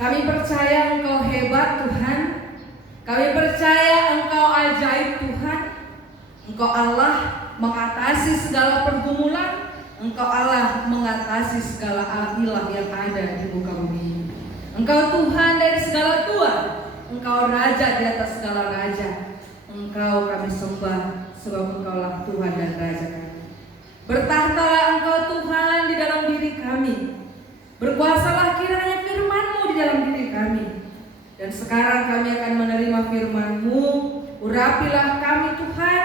Kami percaya Engkau hebat Tuhan. Kami percaya Engkau ajaib Tuhan. Engkau Allah mengatasi segala pergumulan. Engkau Allah mengatasi segala ilah yang ada di muka bumi. Engkau Tuhan dari segala Tuhan. Engkau Raja di atas segala Raja. Engkau kami sembah sebab Engkaulah Tuhan dan Raja kami. Bertahtalah Engkau Tuhan di dalam diri kami. Berkuasalah kiranya firman-Mu di dalam diri kami. Dan sekarang kami akan menerima firman-Mu. Urapilah kami Tuhan,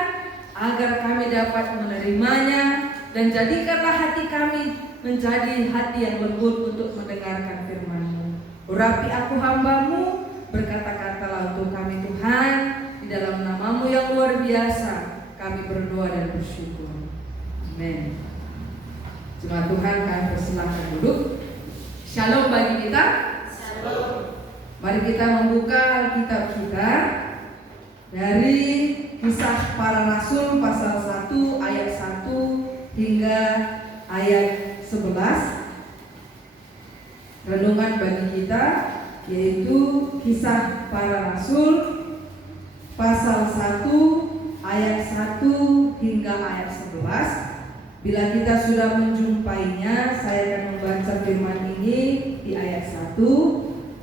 agar kami dapat menerimanya. Dan jadikanlah hati kami menjadi hati yang lembut untuk mendengarkan firman-Mu. Urapi aku hamba-Mu, berkata-katalah untuk kami Tuhan. Di dalam nama-Mu yang luar biasa kami berdoa dan bersyukur. Amin. Jemaat Tuhan, kami persilahkan duduk. Shalom bagi kita. Shalom. Mari kita membuka Alkitab kita dari Kisah Para Rasul pasal 1 ayat 1 hingga ayat 11. Renungan bagi kita yaitu Kisah Para Rasul pasal 1 ayat 1 hingga ayat 11. Bila kita sudah menjumpainya, saya akan membaca firman ini di ayat 1,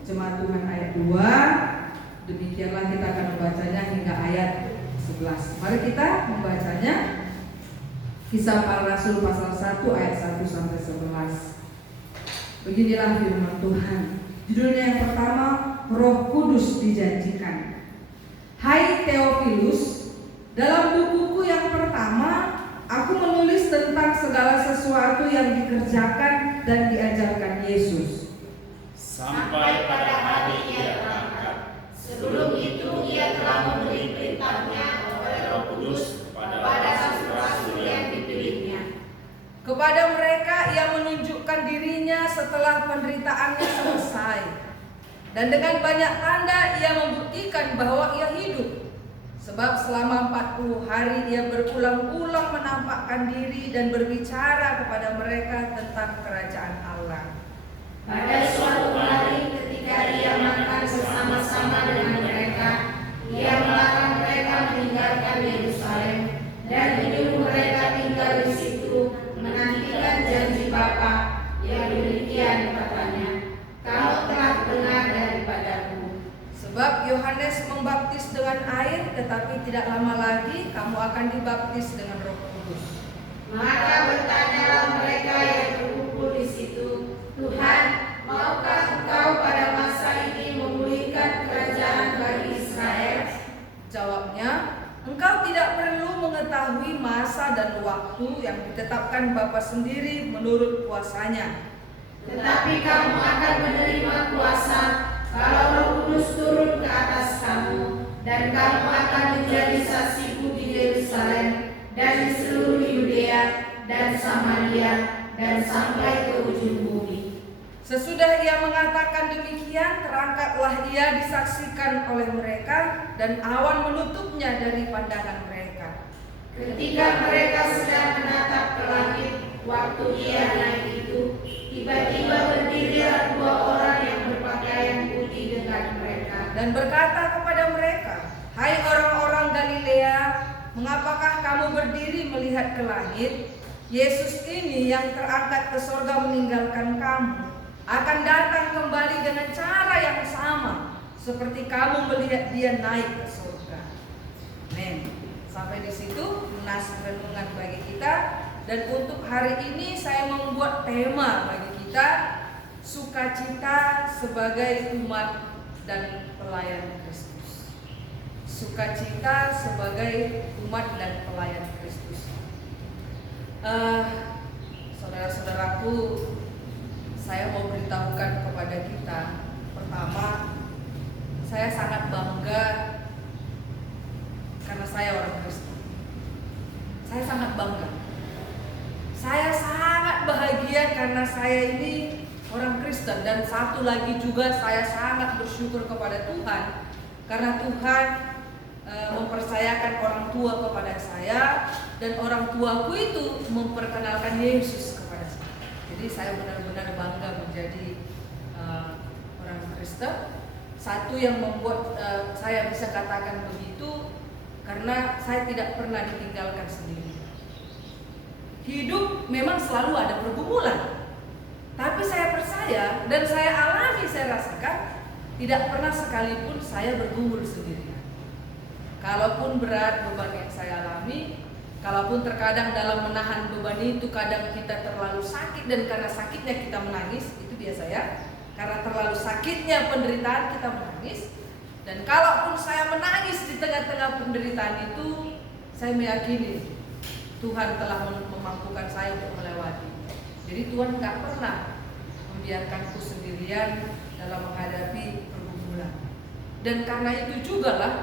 Jemaat Tuhan ayat 2. Demikianlah kita akan membacanya hingga ayat 11. Mari kita membacanya. Kisah Para Rasul pasal 1 ayat 1 sampai 11. Beginilah firman Tuhan. Judulnya yang pertama, Roh Kudus dijanjikan. Hai Theophilus, dalam bukuku yang pertama aku menulis tentang segala sesuatu yang dikerjakan dan diajarkan Yesus sampai pada hari Ia berangkat. Sebelum itu Ia telah memberi perintahnya oleh Roh Kudus kepada rasul-rasul yang dipilihnya. Kepada mereka Ia menunjukkan dirinya setelah penderitaannya selesai. Dan dengan banyak tanda Ia membuktikan bahwa Ia hidup. Sebab selama 40 hari Ia berulang-ulang menampakkan diri dan berbicara kepada mereka tentang kerajaan Allah. Pada suatu hari ketika Ia makan bersama-sama dengan mereka, Ia melarang mereka meninggalkan Yerusalem dan menyuruh mereka tinggal di situ menantikan janji Bapa yang demikian katanya, "Kamu telah dengar daripadaku." Sebab Yohanes membaptis dengan air, tetapi tidak lama lagi kamu akan dibaptis dengan Roh Kudus. Maka bertanyalah mereka yang berkumpul di situ, "Tuhan, maukah Engkau pada masa ini memulihkan kerajaan bagi Israel?" Jawabnya, engkau tidak perlu mengetahui masa dan waktu yang ditetapkan Bapa sendiri menurut kuasanya. Tetapi kamu akan menerima kuasa kalau Roh Kudus turun ke atas kamu, dan kamu akan menjadi saksiku di Yerusalem dan di seluruh Yudea dan Samaria dan sampai ke ujung bumi. Sesudah Ia mengatakan demikian, terangkatlah Ia disaksikan oleh mereka, dan awan menutupnya dari pandangan mereka. Ketika mereka sedang menatap ke langit waktu Ia naik itu, tiba-tiba berdirilah 2 orang yang berpakaian putih dekat mereka Dan berkata kepada mereka, "Hai orang-orang Galilea, mengapakah kamu berdiri melihat ke langit? Yesus ini yang terangkat ke sorga meninggalkan kamu akan datang kembali dengan cara yang sama seperti kamu melihat Dia naik ke sorga." Amin. Sampai di situ nas renungan bagi kita. Dan untuk hari ini saya membuat tema bagi kita, sukacita sebagai umat dan pelayan Kristus. Sukacita sebagai umat dan pelayan Kristus. Saudara-saudaraku, saya mau beritahukan kepada kita. Pertama, saya sangat bangga karena saya orang Kristen. Saya sangat bangga. Saya sangat bahagia karena saya ini orang Kristen. Dan satu lagi juga, saya sangat bersyukur kepada Tuhan karena Tuhan mempercayakan orang tua kepada saya, dan orang tuaku itu memperkenalkan Yesus kepada saya. Jadi saya benar-benar bangga menjadi orang Kristen. Kristen. Satu yang membuat saya bisa katakan begitu, karena saya tidak pernah ditinggalkan sendiri. Hidup memang selalu ada pergumulan, tapi saya percaya dan saya alami, saya rasakan tidak pernah sekalipun saya bergumul sendirian. Kalaupun berat beban yang saya alami, kalaupun terkadang dalam menahan beban itu kadang kita terlalu sakit, dan karena sakitnya kita menangis, itu biasa ya. Karena terlalu sakitnya penderitaan kita menangis. Dan kalaupun saya menangis di tengah-tengah penderitaan itu, saya meyakini Tuhan telah memampukan saya untuk melewati. Jadi Tuhan gak pernah membiarkanku sendirian dalam menghadapi pergumulan. Dan karena itu juga lah,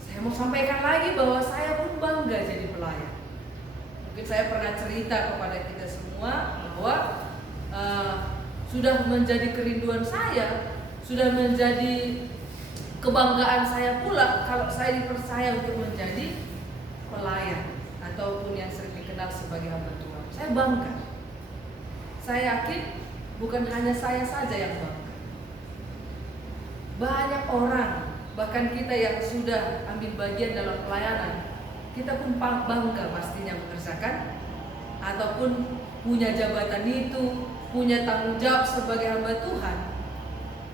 saya mau sampaikan lagi bahwa saya pun bangga jadi pelayan. Mungkin saya pernah cerita kepada kita semua bahwa sudah menjadi kerinduan saya, sudah menjadi kebanggaan saya pula kalau saya dipercaya untuk menjadi pelayan ataupun yang sering dikenal sebagai hamba Tuhan. Saya bangga. Saya yakin bukan hanya saya saja yang bangga. Banyak orang, bahkan kita yang sudah ambil bagian dalam pelayanan, kita pun bangga pastinya mengerjakan ataupun punya jabatan itu, punya tanggung jawab sebagai hamba Tuhan.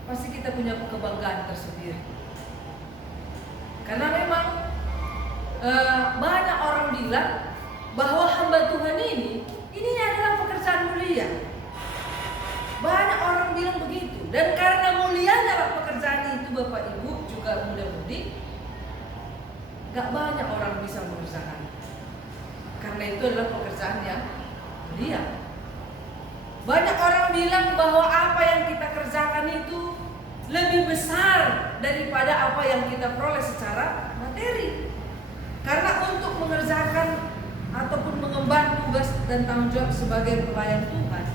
Pasti kita punya kebanggaan tersendiri. Karena memang banyak orang bilang bahwa hamba Tuhan ini adalah pekerjaan mulia. Banyak orang bilang begitu. Dan karena mulianya lah pekerjaan itu, Bapak Ibu juga muda-mudi, gak banyak orang bisa mengerjakan. Karena itu adalah pekerjaan yang mulia. Banyak orang bilang bahwa apa yang kita kerjakan itu lebih besar daripada apa yang kita peroleh secara materi. Karena untuk mengerjakan ataupun mengemban tugas dan tanggung jawab sebagai pelayan Tuhan,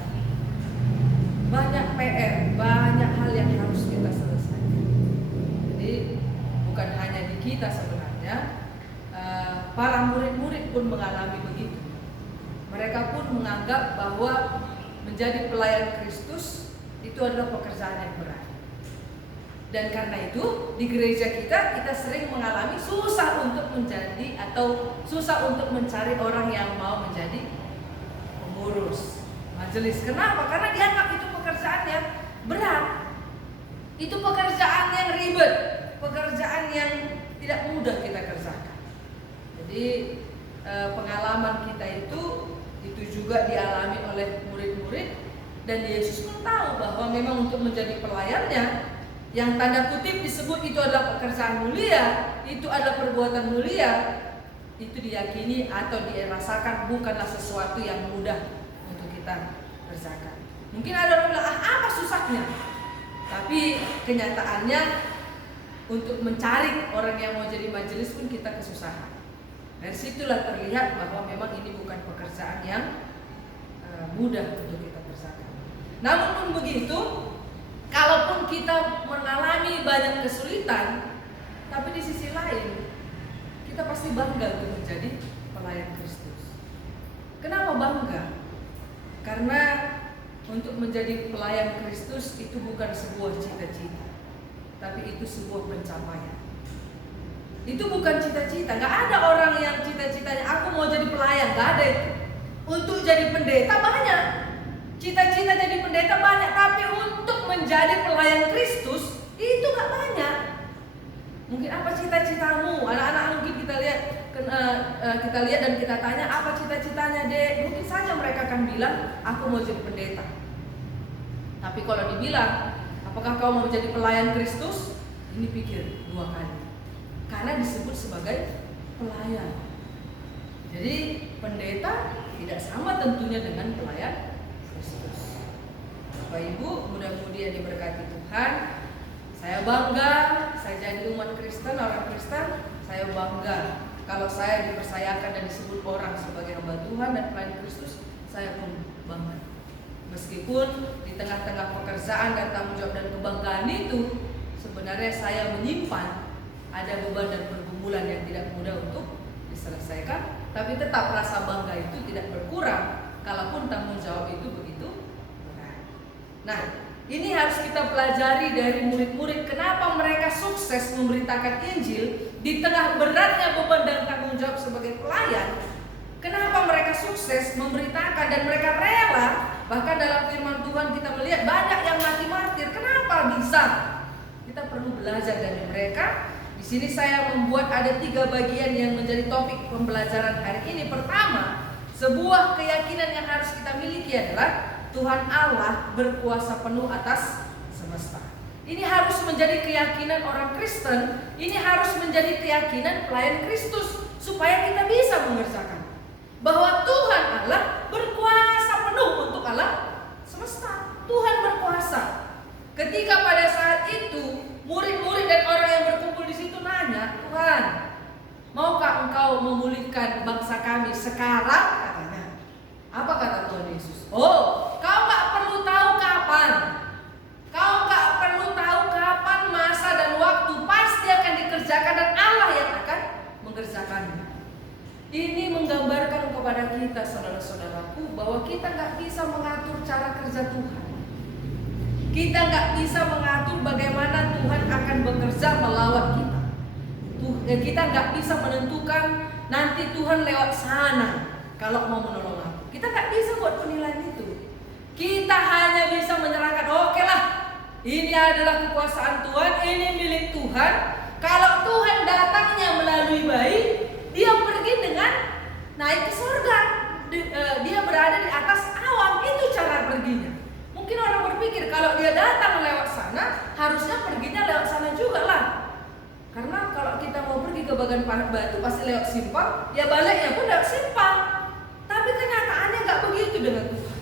banyak PR, banyak hal yang harus kita selesaikan. Jadi bukan hanya di kita sebenarnya, para murid-murid pun mengalami begitu. Mereka pun menganggap bahwa menjadi pelayan Kristus itu adalah pekerjaan yang berat. Dan karena itu di gereja kita sering mengalami susah untuk menjadi atau susah untuk mencari orang yang mau menjadi pengurus majelis. Kenapa? Karena dianggap itu pekerjaan yang berat. Itu pekerjaan yang ribet, pekerjaan yang tidak mudah kita kerjakan. Jadi pengalaman kita itu juga dialami oleh murid-murid, dan Yesus pun tahu bahwa memang untuk menjadi pelayannya yang tanda kutip disebut itu adalah pekerjaan mulia, itu adalah perbuatan mulia, itu diyakini atau dirasakan bukanlah sesuatu yang mudah untuk kita kerjakan. Mungkin ada orang bilang, apa susahnya? Tapi kenyataannya untuk mencari orang yang mau jadi majelis pun kita kesusahan. Dari situlah terlihat bahwa memang ini bukan pekerjaan yang mudah untuk kita kerjakan. Namun pun begitu, kalaupun kita mengalami banyak kesulitan, tapi di sisi lain kita pasti bangga untuk menjadi pelayan Kristus. Kenapa bangga? Karena untuk menjadi pelayan Kristus itu bukan sebuah cita-cita, tapi itu sebuah pencapaian. Itu bukan cita-cita. Gak ada orang yang cita-citanya aku mau jadi pelayan, gak ada itu. Untuk jadi pendeta banyak, cita-cita jadi pendeta banyak, tapi untuk menjadi pelayan Kristus itu gak banyak. Mungkin apa cita-citamu? Anak-anak mungkin kita lihat dan kita tanya apa cita-citanya, Dek? Mungkin saja mereka akan bilang aku mau jadi pendeta. Tapi kalau dibilang apakah kau mau jadi pelayan Kristus? Ini pikir dua kali. Karena disebut sebagai pelayan. Jadi pendeta tidak sama tentunya dengan pelayan Kristus. Bapak Ibu, mudah-mudahan yang diberkati Tuhan. Saya bangga, saya jadi umat Kristen, orang Kristen. Saya bangga kalau saya dipercayakan dan disebut orang sebagai hamba Tuhan dan pelayan Kristus. Saya pun bangga. Meskipun di tengah-tengah pekerjaan dan tanggung jawab dan kebanggaan itu, sebenarnya saya menyimpan ada beban dan pergumulan yang tidak mudah untuk diselesaikan, tapi tetap rasa bangga itu tidak berkurang kalaupun tanggung jawab itu begitu berat. Nah, Ini harus kita pelajari dari murid-murid. Kenapa mereka sukses memberitakan Injil di tengah beratnya beban dan tanggung jawab sebagai pelayan. Kenapa mereka sukses memberitakan dan mereka rela. Bahkan dalam firman Tuhan kita melihat banyak yang mati martir. Kenapa bisa? Kita perlu belajar dari mereka. Di sini saya membuat ada 3 bagian yang menjadi topik pembelajaran hari ini. Pertama, sebuah keyakinan yang harus kita miliki adalah Tuhan Allah berkuasa penuh atas semesta. Ini harus menjadi keyakinan orang Kristen. Ini harus menjadi keyakinan pelayan Kristus, supaya kita bisa mengerjakan bahwa Tuhan Allah berkuasa penuh untuk alam semesta. Tuhan berkuasa. Ketika pada saat itu murid-murid dan orang yang berkumpul di situ nanya, Tuhan, maukah Engkau memulihkan bangsa kami sekarang? Katanya. Apa kata Tuhan Yesus? Oh, kau gak perlu tahu kapan. Kau gak perlu tahu kapan masa dan waktu. Pasti akan dikerjakan dan Allah yang akan mengerjakannya. Ini menggambarkan kepada kita, saudara-saudaraku, bahwa kita gak bisa mengatur cara kerja Tuhan. Kita gak bisa mengatur bagaimana Tuhan akan bekerja melawat kita. Kita gak bisa menentukan nanti Tuhan lewat sana kalau mau menolong aku. Kita gak bisa buat penilaian itu. Kita hanya bisa menyerahkan, oke lah, ini adalah kekuasaan Tuhan, ini milik Tuhan. Kalau Tuhan datangnya melalui bayi, dia pergi dengan naik ke surga. Dia berada di atas awan, itu cara perginya. Mungkin orang berpikir kalau dia datang lewat sana, harusnya perginya lewat sana juga lah. Karena kalau kita mau pergi ke bagian batu pasti lewat simpang, ya baliknya pun lewat simpang. Tapi kenyataannya nggak begitu dengan Tuhan.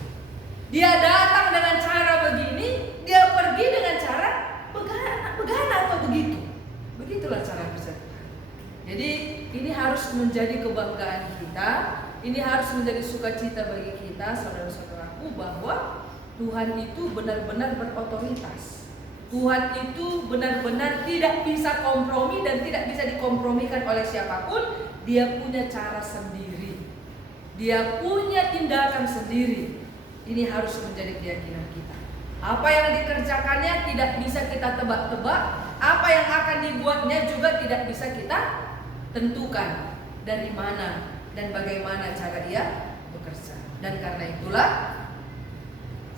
Dia datang dengan cara begini, dia pergi dengan cara begana atau begitu. Begitulah cara kerja Tuhan. Jadi ini harus menjadi kebanggaan kita, ini harus menjadi sukacita bagi kita, saudara-saudaraku, bahwa Tuhan itu benar-benar berotoritas. Tuhan itu benar-benar tidak bisa kompromi dan tidak bisa dikompromikan oleh siapapun. Dia punya cara sendiri. Dia punya tindakan sendiri. Ini harus menjadi keyakinan kita. Apa yang dikerjakannya tidak bisa kita tebak-tebak. Apa yang akan dibuatnya juga tidak bisa kita tentukan dari mana dan bagaimana cara dia bekerja. Dan karena itulah,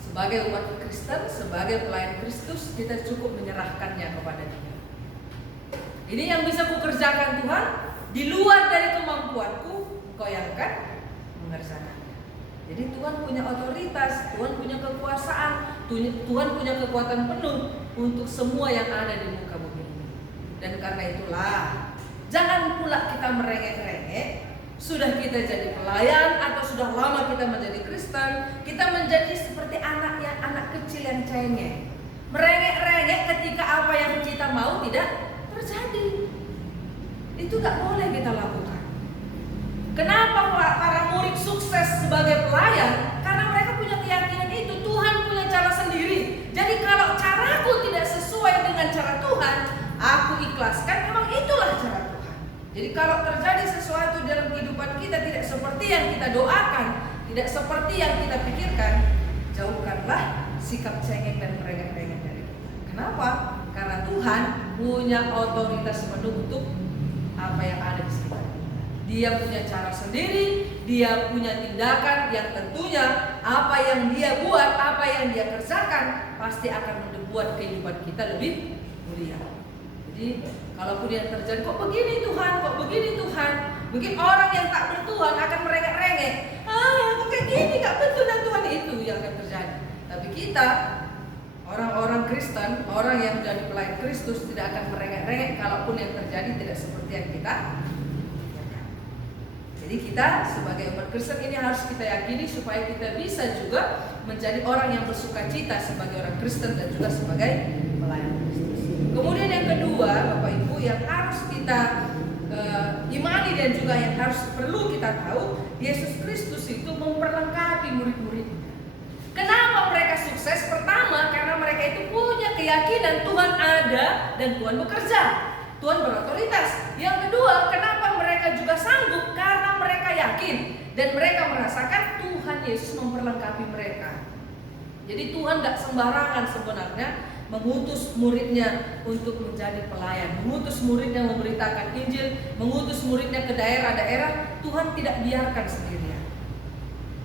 sebagai umat Kristen, sebagai pelayan Kristus, kita cukup menyerahkannya kepada Dia. Ini yang bisa kukerjakan Tuhan, di luar dari kemampuanku, Engkau yang akan mengerjakannya. Jadi Tuhan punya otoritas, Tuhan punya kekuasaan, Tuhan punya kekuatan penuh untuk semua yang ada di muka bumi ini. Dan karena itulah, jangan pula kita merengek-rengek. Sudah kita jadi pelayan atau sudah lama kita menjadi Kristen, kita menjadi seperti anak kecil yang cengeng, merengek-rengek ketika apa yang kita mau tidak terjadi. Itu gak boleh kita lakukan. Kenapa para murid sukses sebagai pelayan? Karena mereka punya keyakinan itu. Tuhan punya cara sendiri. Jadi kalau caraku tidak sesuai dengan cara Tuhan, aku ikhlaskan. Memang itulah cara Tuhan. Jadi kalau terjadi sesuatu dalam kehidupan kita tidak seperti yang kita doakan, tidak seperti yang kita pikirkan, jauhkanlah sikap cengeng dan merengek-rengek dari kita. Kenapa? Karena Tuhan punya otoritas penuh untuk apa yang ada di sekitar kita. Dia punya cara sendiri, dia punya tindakan yang tentunya apa yang dia buat, apa yang dia kerjakan pasti akan membuat kehidupan kita lebih mulia. Jadi kalaupun yang terjadi, kok begini Tuhan, kok begini Tuhan, mungkin orang yang tak bertuhan akan merengek-rengek. Kok kayak gini, gak betul dan Tuhan, itu yang akan terjadi. Tapi kita, orang-orang Kristen, orang yang menjadi pelayan Kristus, tidak akan merengek-rengek kalaupun yang terjadi tidak seperti yang kita. Jadi kita sebagai umat Kristen ini harus kita yakini supaya kita bisa juga menjadi orang yang bersukacita sebagai orang Kristen dan juga sebagai pelayan Kristus. Kemudian yang kedua, Bapak Ibu, yang harus kita imani dan juga yang harus perlu kita tahu, Yesus Kristus itu memperlengkapi murid-muridnya. Kenapa mereka sukses? Pertama, karena mereka itu punya keyakinan Tuhan ada dan Tuhan bekerja. Tuhan berotoritas. Yang kedua, kenapa mereka juga sanggup? Karena mereka yakin dan mereka merasakan Tuhan Yesus memperlengkapi mereka. Jadi Tuhan gak sembarangan sebenarnya mengutus muridnya untuk menjadi pelayan, mengutus muridnya memberitakan Injil, mengutus muridnya ke daerah-daerah. Tuhan tidak biarkan sendirian.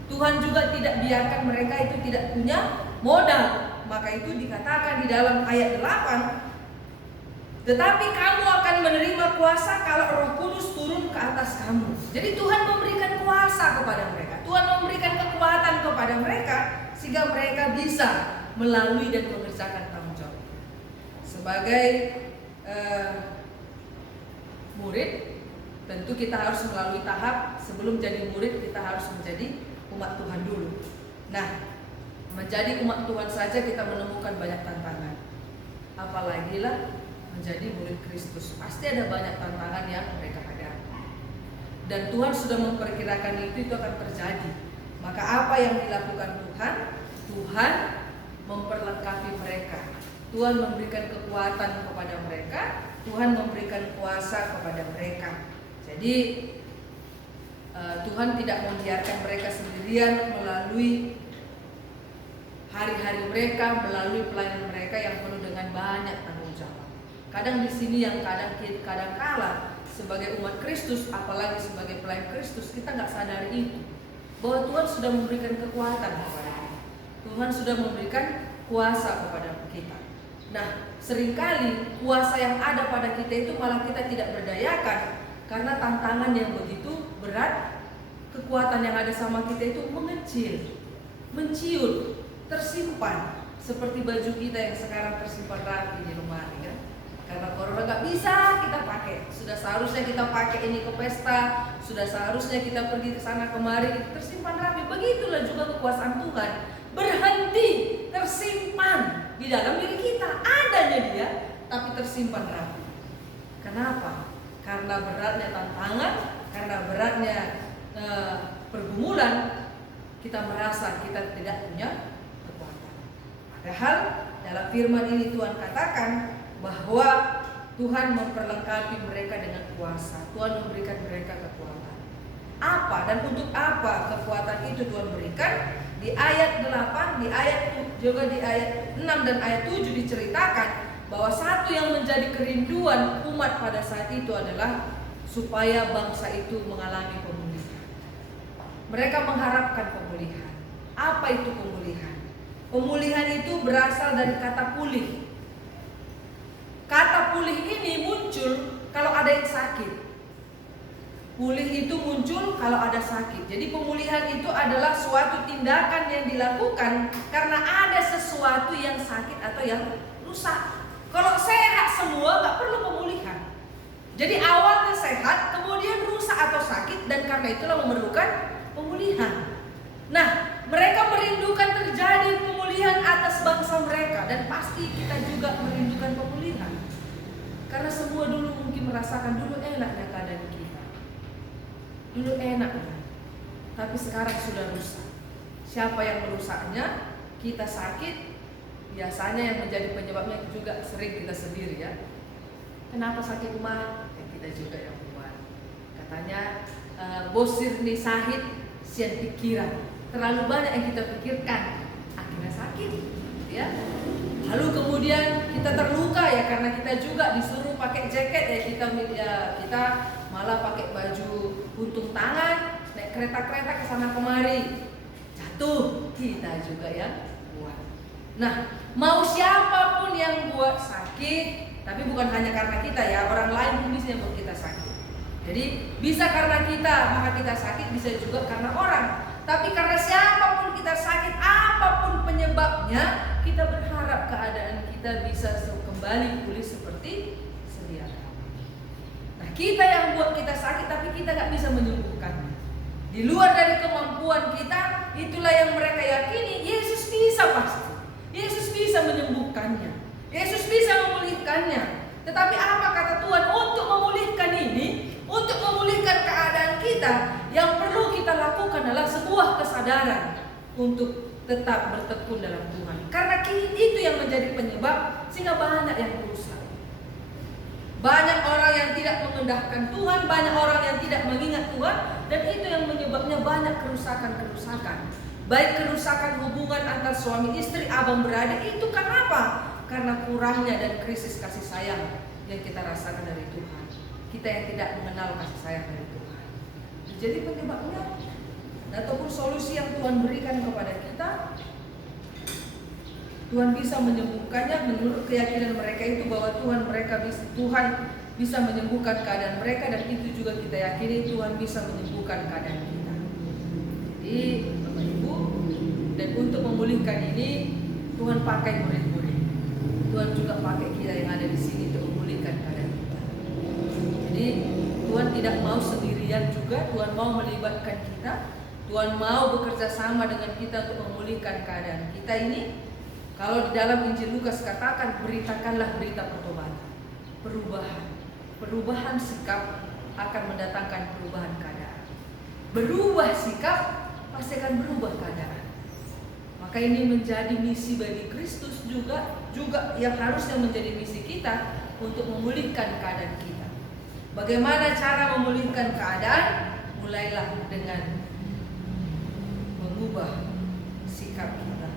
Tuhan juga tidak biarkan mereka itu tidak punya modal. Maka itu dikatakan di dalam ayat 8, tetapi kamu akan menerima kuasa kalau Roh Kudus turun ke atas kamu. Jadi Tuhan memberikan kuasa kepada mereka, Tuhan memberikan kekuatan kepada mereka, sehingga mereka bisa melalui dan mengerjakan tanggung jawab. Sebagai murid, tentu kita harus melalui tahap. Sebelum jadi murid, kita harus menjadi umat Tuhan dulu. Nah, menjadi umat Tuhan saja kita menemukan banyak tantangan, apalagi lah menjadi murid Kristus. Pasti ada banyak tantangan yang mereka hadapi, dan Tuhan sudah memperkirakan itu akan terjadi. Maka apa yang dilakukan Tuhan? Tuhan memperlengkapi mereka, Tuhan memberikan kekuatan kepada mereka, Tuhan memberikan kuasa kepada mereka. Jadi Tuhan tidak membiarkan mereka sendirian melalui hari-hari mereka, melalui pelayanan mereka yang penuh dengan banyak tanggung jawab. Kadang di sini yang kadang kala sebagai umat Kristus, apalagi sebagai pelayan Kristus, kita nggak sadari itu, bahwa Tuhan sudah memberikan kekuatan kepada kita. Tuhan sudah memberikan kuasa kepada kita. Nah, seringkali kuasa yang ada pada kita itu malah kita tidak berdayakan karena tantangan yang begitu berat. Kekuatan yang ada sama kita itu mengecil, menciut, tersimpan, seperti baju kita yang sekarang tersimpan rapi di lemari, ya. Karena corona nggak bisa kita pakai, sudah seharusnya kita pakai ini ke pesta, sudah seharusnya kita pergi ke sana kemari, tersimpan rapi. Begitulah juga kekuasaan Tuhan, berhenti tersimpan di dalam diri kita, adanya dia, tapi tersimpan rapi. Kenapa? Karena beratnya tantangan, karena beratnya pergumulan, kita merasa kita tidak punya kekuatan. Padahal dalam firman ini Tuhan katakan bahwa Tuhan memperlengkapi mereka dengan kuasa. Tuhan memberikan mereka kekuatan. Apa dan untuk apa kekuatan itu Tuhan berikan? Di ayat 8, juga di ayat 6 dan ayat 7 diceritakan bahwa satu yang menjadi kerinduan umat pada saat itu adalah supaya bangsa itu mengalami pemulihan. Mereka mengharapkan pemulihan. Apa itu pemulihan? Pemulihan itu berasal dari kata pulih. Kata pulih ini muncul kalau ada yang sakit. Pulih itu muncul kalau ada sakit. Jadi pemulihan itu adalah suatu tindakan yang dilakukan karena ada sesuatu yang sakit atau yang rusak. Kalau sehat semua nggak perlu pemulihan. Jadi awalnya sehat, kemudian rusak atau sakit, dan karena itulah memerlukan pemulihan. Nah, mereka merindukan terjadi pemulihan atas bangsa mereka, dan pasti kita juga merindukan pemulihan. Karena semua dulu mungkin merasakan dulu enaknya keadaan kita. Dulu enaknya. Tapi sekarang sudah rusak. Siapa yang merusaknya? Kita sakit. Biasanya yang menjadi penyebabnya juga sering kita sendiri, ya. Kenapa sakit mah? Ya, kita juga yang buat. Katanya bosir nih sahid sian pikiran. Terlalu banyak yang kita pikirkan, akhirnya sakit, ya. Lalu kemudian kita terluka, ya, karena kita juga disuruh pakai jaket, ya, kita malah pakai baju buntung tangan, naik kereta-kereta ke sana kemari, jatuh, kita juga yang buat. Nah, mau siapapun yang buat sakit, tapi bukan hanya karena kita, ya, orang lain pun bisa membuat kita sakit. Jadi bisa karena kita maka kita sakit, bisa juga karena orang. Tapi karena siapapun kita sakit, apapun penyebabnya, kita berharap keadaan kita bisa kembali pulih seperti sedia kala. Nah, kita yang buat kita sakit, tapi kita gak bisa menyembuhkannya. Di luar dari kemampuan kita, itulah yang mereka yakini, Yesus bisa pasti. Yesus bisa menyembuhkannya. Yesus bisa memulihkannya. Tetapi apa kata Tuhan? Untuk memulihkan ini, untuk memulihkan keadaan kita, yang perlu kita lakukan adalah sebuah kesadaran untuk tetap bertekun dalam Tuhan. Karena itu yang menjadi penyebab sehingga banyak yang rusak. Banyak orang yang tidak mengendahkan Tuhan, banyak orang yang tidak mengingat Tuhan, dan itu yang menyebabnya banyak kerusakan-kerusakan. baik kerusakan hubungan antar suami istri, abang beradik, itu kenapa? Karena kurangnya dan krisis kasih sayang yang kita rasakan dari Tuhan. Kita yang tidak mengenal kasih sayang dari Tuhan. Jadi penyebabnya ataupun solusi yang Tuhan berikan kepada kita, Tuhan bisa menyembuhkannya menurut keyakinan mereka itu, bahwa Tuhan bisa menyembuhkan keadaan mereka, dan itu juga kita yakini Tuhan bisa menyembuhkan keadaan kita. Jadi Bapak Ibu, dan untuk memulihkan ini Tuhan pakai murid-murid. Tuhan juga pakai kita yang ada di sini untuk memulihkan keadaan kita. Jadi Tuhan tidak mau sendirian juga, Tuhan mau melibatkan kita. Tuhan mau bekerja sama dengan kita untuk memulihkan keadaan kita ini. Kalau di dalam Injil Lukas katakan, beritakanlah berita pertobatan, perubahan sikap akan mendatangkan perubahan keadaan. Berubah sikap pasti akan berubah keadaan. Maka ini menjadi misi bagi Kristus juga yang harusnya menjadi misi kita untuk memulihkan keadaan kita. Bagaimana cara memulihkan keadaan? Mulailah dengan mengubah sikap kita,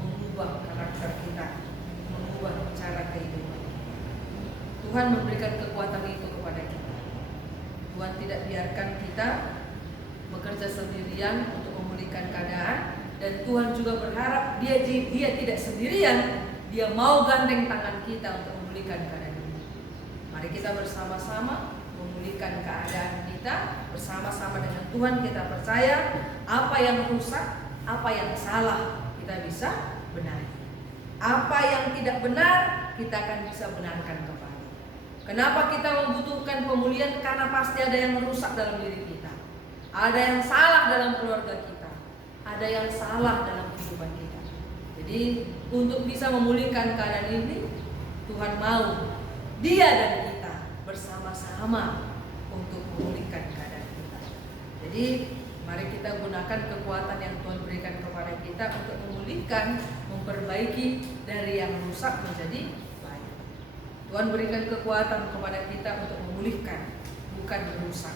mengubah karakter kita, mengubah cara kehidupan. Tuhan memberikan kekuatan itu kepada kita. Tuhan tidak biarkan kita bekerja sendirian untuk memulihkan keadaan, dan Tuhan juga berharap dia tidak sendirian. Dia mau gandeng tangan kita untuk memulihkan keadaan ini. Mari kita bersama-sama memulihkan keadaan kita, bersama-sama dengan Tuhan. Kita percaya apa yang rusak, apa yang salah, kita bisa benahi. Apa yang tidak benar, kita akan bisa benarkan kembali. Kenapa kita membutuhkan pemulihan? Karena pasti ada yang rusak dalam diri kita. Ada yang salah dalam keluarga kita. Ada yang salah dalam kehidupan kita. Jadi untuk bisa memulihkan keadaan ini, Tuhan mau Dia dan kita bersama-sama untuk memulihkan keadaan kita. Jadi mari kita gunakan kekuatan yang Tuhan berikan kepada kita untuk memulihkan, memperbaiki dari yang rusak menjadi baik. Tuhan berikan kekuatan kepada kita untuk memulihkan, bukan merusak.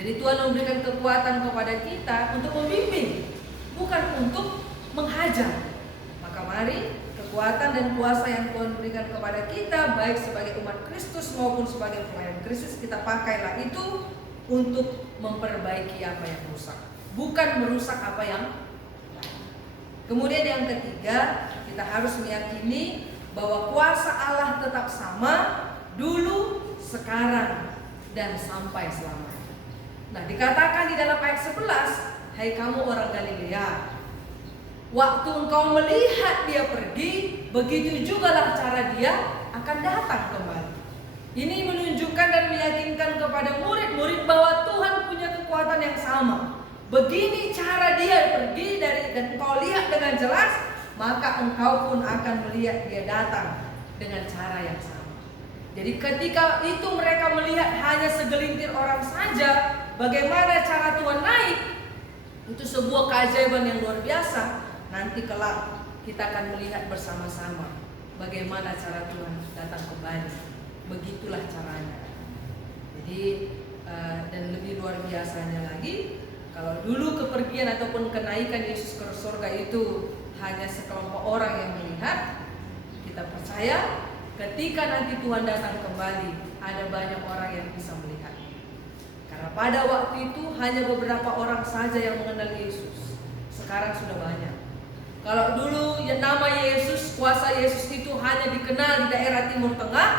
Jadi Tuhan memberikan kekuatan kepada kita untuk membimbing, bukan untuk menghajar. Maka mari kekuatan dan kuasa yang Tuhan berikan kepada kita, baik sebagai umat Kristus maupun sebagai pelayan Kristus, kita pakailah itu untuk memperbaiki apa yang rusak, bukan merusak apa yang lain. Kemudian yang ketiga, kita harus meyakini bahwa kuasa Allah tetap sama dulu, sekarang, dan sampai selamanya. Nah, dikatakan di dalam ayat 11, hai kamu orang Galilea, waktu engkau melihat dia pergi, begitu jugalah cara dia akan datang kembali. Ini menunjukkan dan meyakinkan kepada murid-murid bahwa Tuhan punya kekuatan yang sama. Begini cara dia pergi dan engkau lihat dengan jelas, maka engkau pun akan melihat dia datang dengan cara yang sama. Jadi ketika itu mereka melihat hanya segelintir orang saja, bagaimana cara Tuhan naik, itu sebuah keajaiban yang luar biasa. Nanti kelak kita akan melihat bersama-sama bagaimana cara Tuhan datang kembali. Begitulah caranya. Jadi dan lebih luar biasanya lagi, kalau dulu kepergian ataupun kenaikan Yesus ke surga itu hanya sekelompok orang yang melihat, kita percaya ketika nanti Tuhan datang kembali, ada banyak orang yang bisa melihat. Karena pada waktu itu hanya beberapa orang saja yang mengenal Yesus. Sekarang sudah banyak. Kalau dulu yang nama Yesus, kuasa Yesus itu hanya dikenal di daerah Timur Tengah,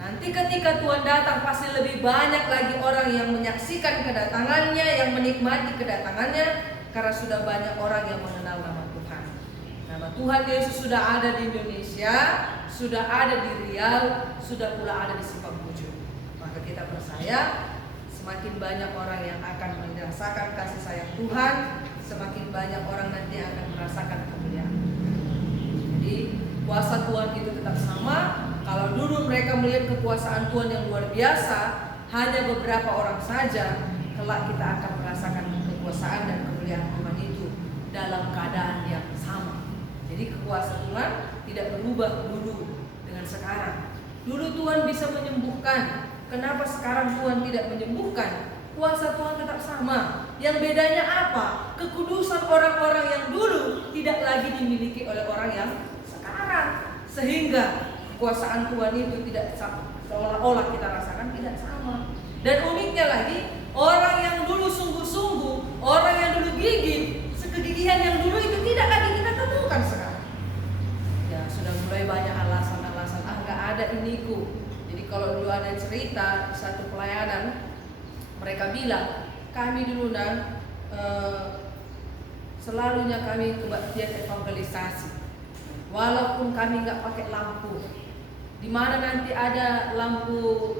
nanti ketika Tuhan datang pasti lebih banyak lagi orang yang menyaksikan kedatangannya, yang menikmati kedatangannya, karena sudah banyak orang yang mengenal nama Tuhan. Nama Tuhan Yesus sudah ada di Indonesia, sudah ada di Riau, sudah pula ada di Simpang Tujuh. Maka kita percaya semakin banyak orang yang akan merasakan kasih sayang Tuhan, semakin banyak orang nanti akan merasakan kemuliaan. Jadi kuasa Tuhan itu tetap sama. Kalau dulu mereka melihat kekuasaan Tuhan yang luar biasa, hanya beberapa orang saja, kelak kita akan merasakan kekuasaan dan kemuliaan Tuhan itu dalam keadaan yang sama. Jadi kekuasaan Tuhan tidak berubah dulu dengan sekarang. Dulu Tuhan bisa menyembuhkan. Kenapa sekarang Tuhan tidak menyembuhkan? Kuasa Tuhan tetap sama. Yang bedanya apa? Kekudusan orang-orang yang dulu tidak lagi dimiliki oleh orang yang sekarang. Sehingga kekuasaan Tuhan itu tidak seolah-olah kita rasakan tidak sama. Dan uniknya lagi, orang yang dulu sungguh-sungguh, orang yang dulu gigih, kegigihan yang dulu itu tidak lagi kita temukan sekarang. Ya sudah mulai banyak alasan-alasan, nggak ada iniku. Jadi kalau dulu ada cerita satu pelayanan, mereka bilang, kami dulu selalunya kami kebaktian evangelisasi, walaupun kami nggak pakai lampu. Di mana nanti ada lampu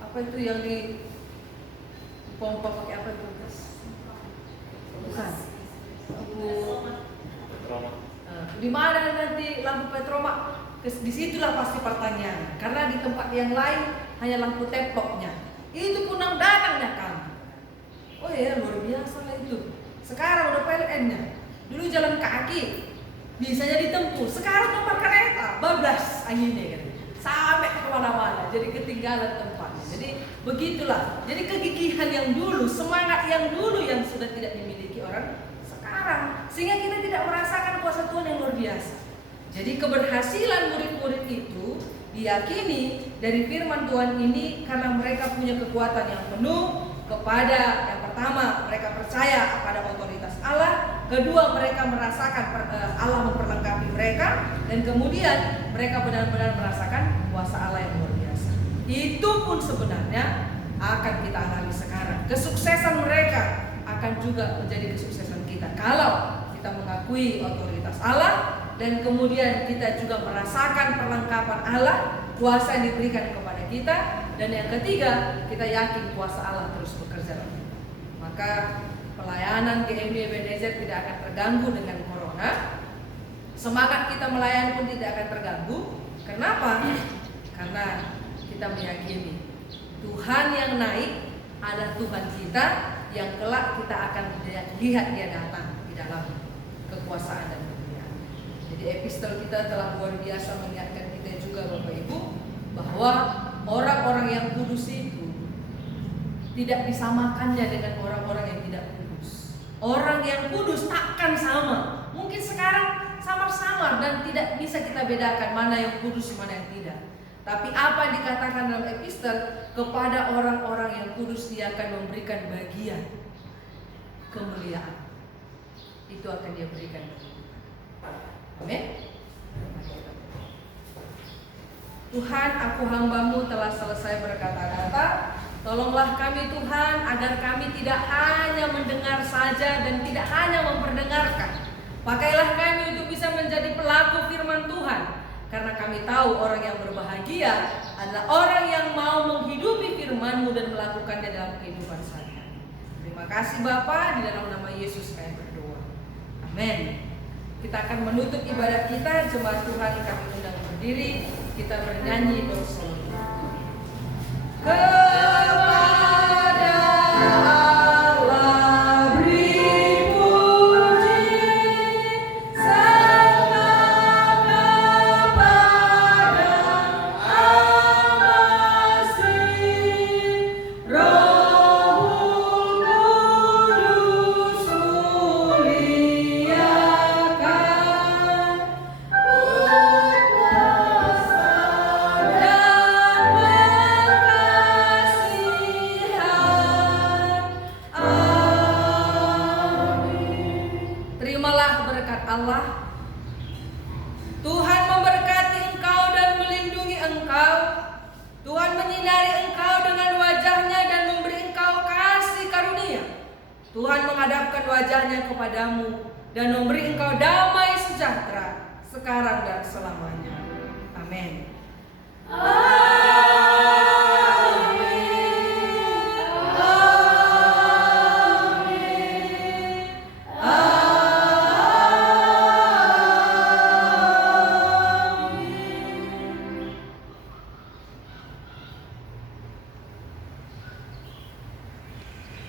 apa itu yang di pompa pakai apa itu? Bukan. Di mana nanti lampu petromak? Disitulah pasti pertanyaan. Karena di tempat yang lain hanya lampu teploknya. Itu punang dadangnya kami. Oh ya, luar biasa lah itu. Sekarang udah PLN-nya. Dulu jalan kaki bisanya ditempuh. Sekarang tempat kereta, bablas anginnya kan. Sampai ke mana-mana. Jadi ketinggalan tempatnya. Jadi begitulah. Jadi kegigihan yang dulu, semangat yang dulu yang sudah tidak dimiliki orang sekarang, sehingga kita tidak merasakan kuasa Tuhan yang luar biasa. Jadi keberhasilan murid-murid itu diyakini dari firman Tuhan ini karena mereka punya kekuatan yang penuh kepada yang pertama, mereka percaya kepada otoritas Allah. Kedua, mereka merasakan Allah memperlengkapi mereka. Dan kemudian mereka benar-benar merasakan kuasa Allah yang luar biasa. Itu pun sebenarnya akan kita alami sekarang. Kesuksesan mereka akan juga menjadi kesuksesan kita kalau kita mengakui otoritas Allah dan kemudian kita juga merasakan perlengkapan Allah, kuasa yang diberikan kepada kita. Dan yang ketiga, kita yakin kuasa Allah terus bekerja. Maka pelayanan GMI Ebenezer tidak akan terganggu dengan corona. Semangat kita melayani pun tidak akan terganggu. Kenapa? Karena kita meyakini Tuhan yang naik adalah Tuhan kita yang kelak kita akan lihat dia datang di dalam kekuasaan dan kemuliaan. Jadi epistel kita telah luar biasa mengingatkan kita juga Bapak Ibu bahwa orang-orang yang kudus itu tidak disamakannya dengan orang-orang yang tidak kudus. Orang yang kudus takkan sama. Mungkin sekarang samar-samar dan tidak bisa kita bedakan mana yang kudus mana yang tidak. Tapi apa yang dikatakan dalam epistel, kepada orang-orang yang kudus dia akan memberikan bagian kemuliaan. Itu akan dia berikan. Amin. Tuhan, aku hambamu telah selesai berkata-kata. Tolonglah kami Tuhan agar kami tidak hanya mendengar saja dan tidak hanya memperdengarkan. Pakailah kami untuk bisa menjadi pelaku firman Tuhan. Karena kami tahu orang yang berbahagia adalah orang yang mau menghidupi firman-Mu dan melakukannya dalam kehidupan sehari-hari. Terima kasih Bapa, di dalam nama Yesus kami berdoa. Amin. Kita akan menutup ibadat kita. Jemaat Tuhan kami undang berdiri. Kita bernyanyi doa. Kepada Allah beri puji, serta kepada Al-Masih, Roh Kudus muliakan, berkuasa dan berkasihan. Amin. Terimalah berkat Allah. Tuhan memberkati engkau dan melindungi engkau. Tuhan menyinari engkau dengan wajahnya dan memberi engkau kasih karunia. Tuhan menghadapkan wajahnya kepadamu dan memberi engkau damai sejahtera sekarang dan selamanya. Amin.